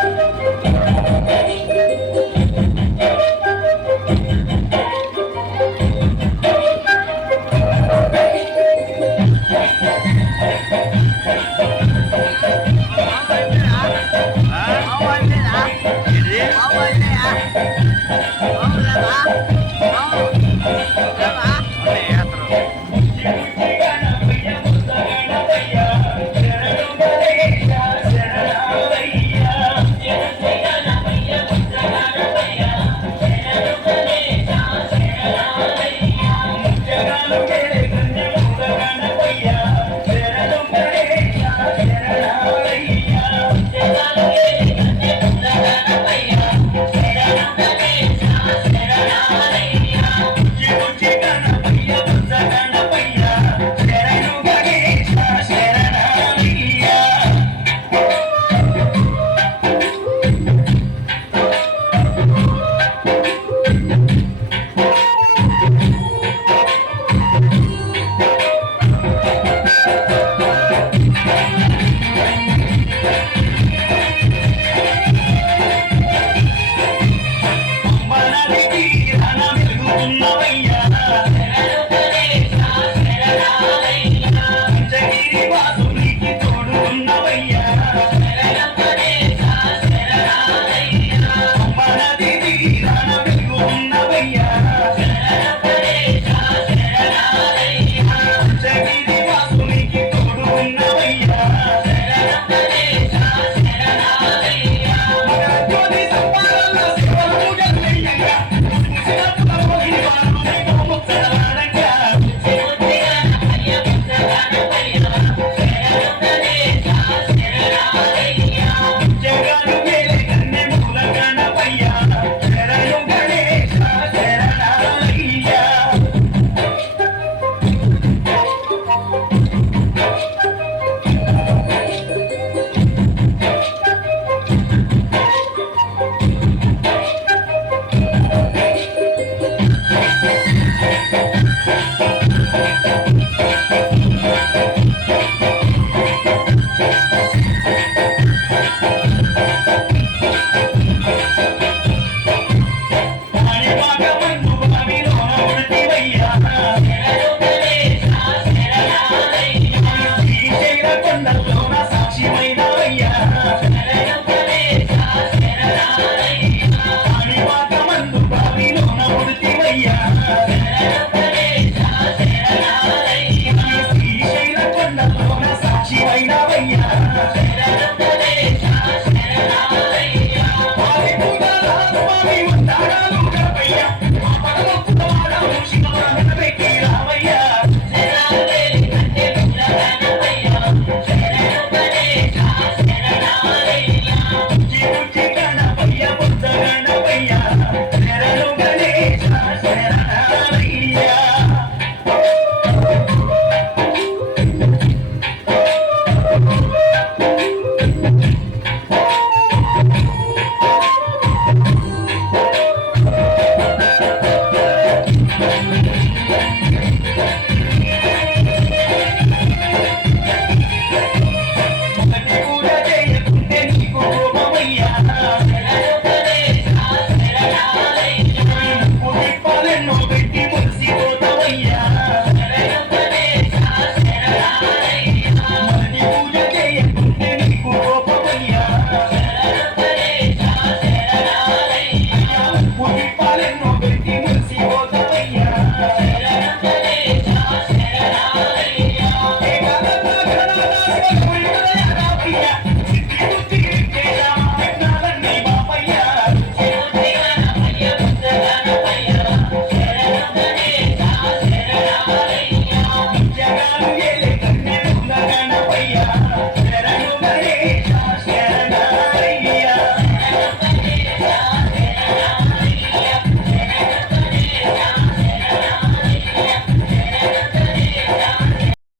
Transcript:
Oh, Thank you. ధన వెలుగుతున్న Yeah.